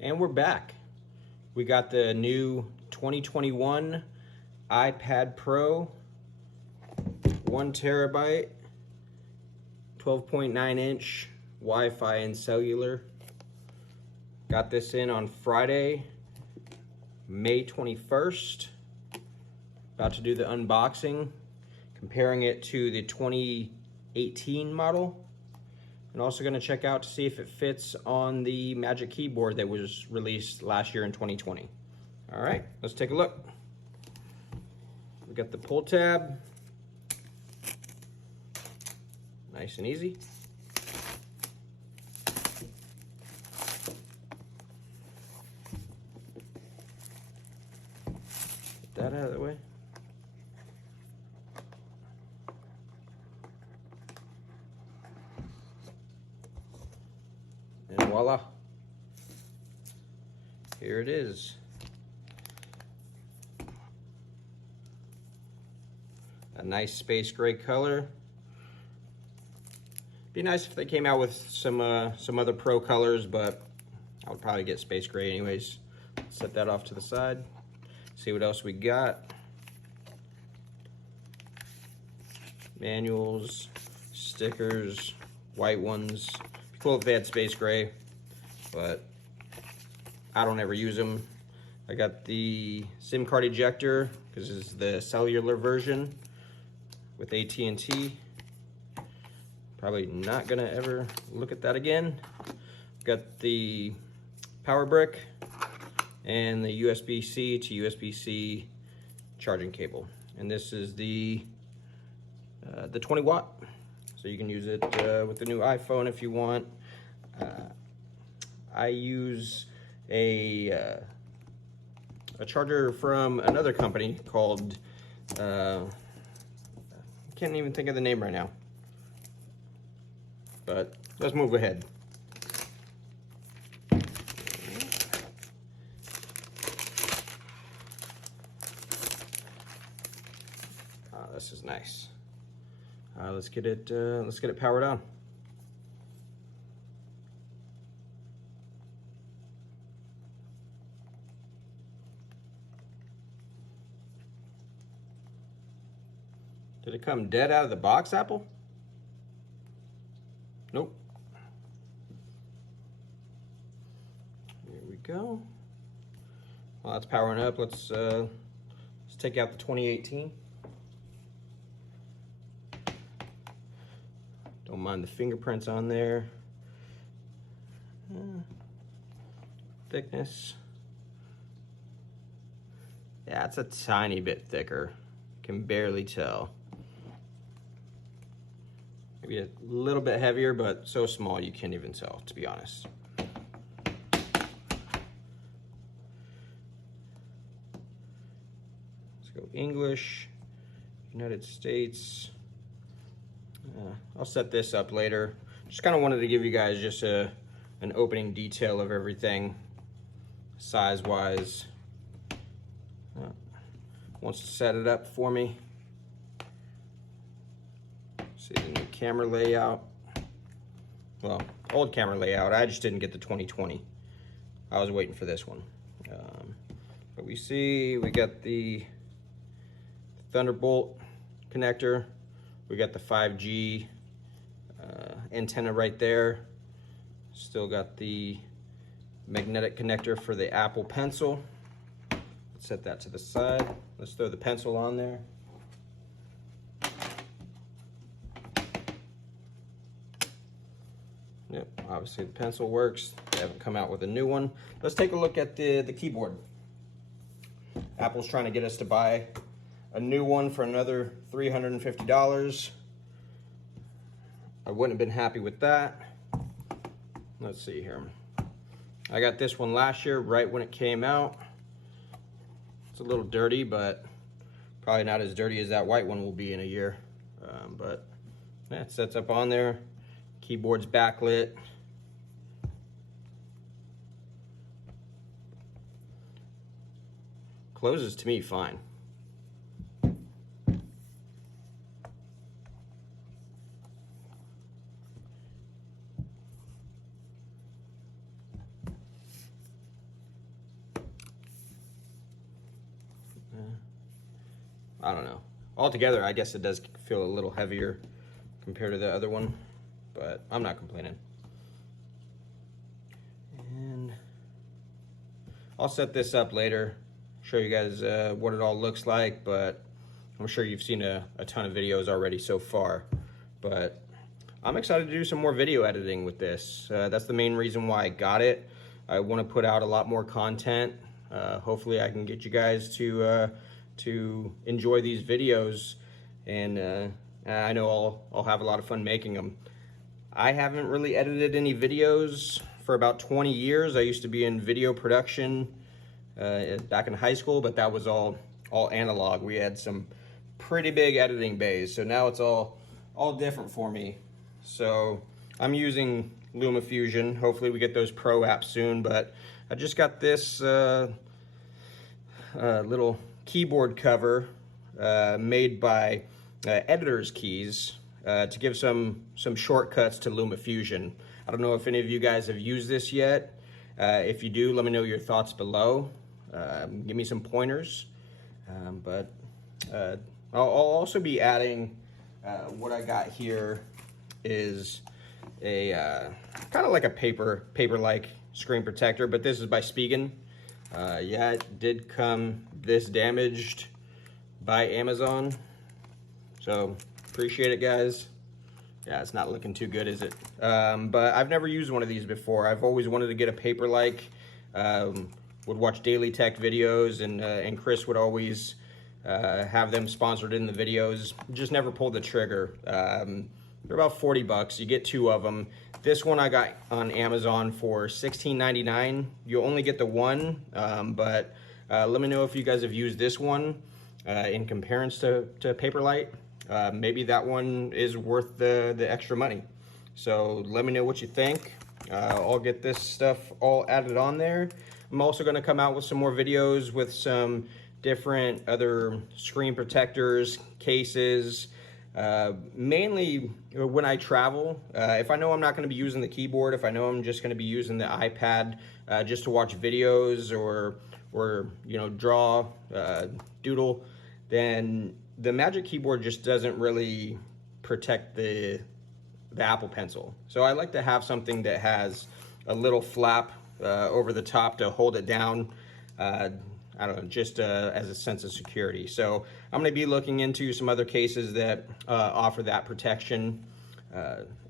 And we're back. We got the new 2021 iPad Pro, 1 terabyte, 12.9 inch Wi-Fi and cellular. Got this in on Friday, May 21st. About to do the unboxing, comparing it to the 2018 model. And also going to check out to see if it fits on the Magic Keyboard that was released last year in 2020. All right, let's take a look. We got the pull tab. Nice and easy. Get that out of the way. And voila, here it is. A nice space gray color. Be nice if they came out with some other Pro colors, but I would probably get space gray anyways. Set that off to the side. See what else we got. Manuals, stickers, white ones. Be cool if they had space gray, but I don't ever use them. I got the SIM card ejector because this is the cellular version with AT&T. Probably not gonna ever look at that again. Got the power brick and the USB-C to USB-C charging cable. And this is the 20 watt. So you can use it with the new iPhone if you want. I use a charger from another company called, I can't even think of the name right now. But let's move ahead. This is nice. Let's get it powered on. Did it come dead out of the box, Apple? Nope. Here we go. While that's powering up, let's take out the 2018. Don't mind the fingerprints on there. Thickness. Yeah, it's a tiny bit thicker. Can barely tell. Maybe a little bit heavier, but so small you can't even tell, to be honest. Let's go English, United States. I'll set this up later. Just kind of wanted to give you guys just an opening detail of everything, size-wise. Wants to set it up for me. See the new camera layout. Well, old camera layout. I just didn't get the 2020. I was waiting for this one. But we got the Thunderbolt connector. We got the 5G antenna right there. Still got the magnetic connector for the Apple Pencil. Let's set that to the side. Let's throw the pencil on there. Yep, obviously the pencil works. They haven't come out with a new one. Let's take a look at the keyboard. Apple's trying to get us to buy a new one for another $350. I wouldn't have been happy with that. Let's see here. I got this one last year, right when it came out. It's a little dirty, but probably not as dirty as that white one will be in a year. But yeah, it sets up on there. Keyboard's backlit. Closes to me fine. I don't know. Altogether, I guess it does feel a little heavier compared to the other one, but I'm not complaining. And I'll set this up later, show you guys what it all looks like, but I'm sure you've seen a ton of videos already so far. But I'm excited to do some more video editing with this. That's the main reason why I got it. I want to put out a lot more content. Hopefully I can get you guys to enjoy these videos, and I know I'll have a lot of fun making them. I haven't really edited any videos for about 20 years. I used to be in video production back in high school, but that was all analog. We had some pretty big editing bays, so now it's all different for me. So I'm using LumaFusion. Hopefully we get those pro apps soon, but I just got this little keyboard cover made by Editor's Keys to give some shortcuts to LumaFusion. I don't know if any of you guys have used this yet. If you do, let me know your thoughts below. Give me some pointers. But I'll also be adding what I got here is a kind of like a paper-like screen protector, but this is by Spigen. Yeah, it did come this damaged by Amazon, so appreciate it, guys. Yeah, it's not looking too good, is it? But I've never used one of these before. I've always wanted to get a paper-like. Would watch daily tech videos, and Chris would always have them sponsored in the videos. Just never pulled the trigger. They're about 40 bucks. You get 2 of them. This one I got on Amazon for $16.99. You only get the one, but let me know if you guys have used this one in comparison to Paperlight. Maybe that one is worth the extra money. So let me know what you think. I'll get this stuff all added on there. I'm also going to come out with some more videos with some different other screen protectors, cases, mainly when I travel. If I know I'm not going to be using the keyboard, if I know I'm just going to be using the iPad just to watch videos or you know, draw, doodle, then the Magic Keyboard just doesn't really protect the Apple Pencil. So I like to have something that has a little flap over the top to hold it down. I don't know, just as a sense of security. So I'm going to be looking into some other cases that offer that protection.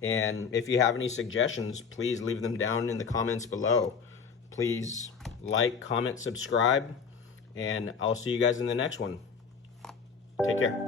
And if you have any suggestions, please leave them down in the comments below. Please like, comment, subscribe, and I'll see you guys in the next one. Take care.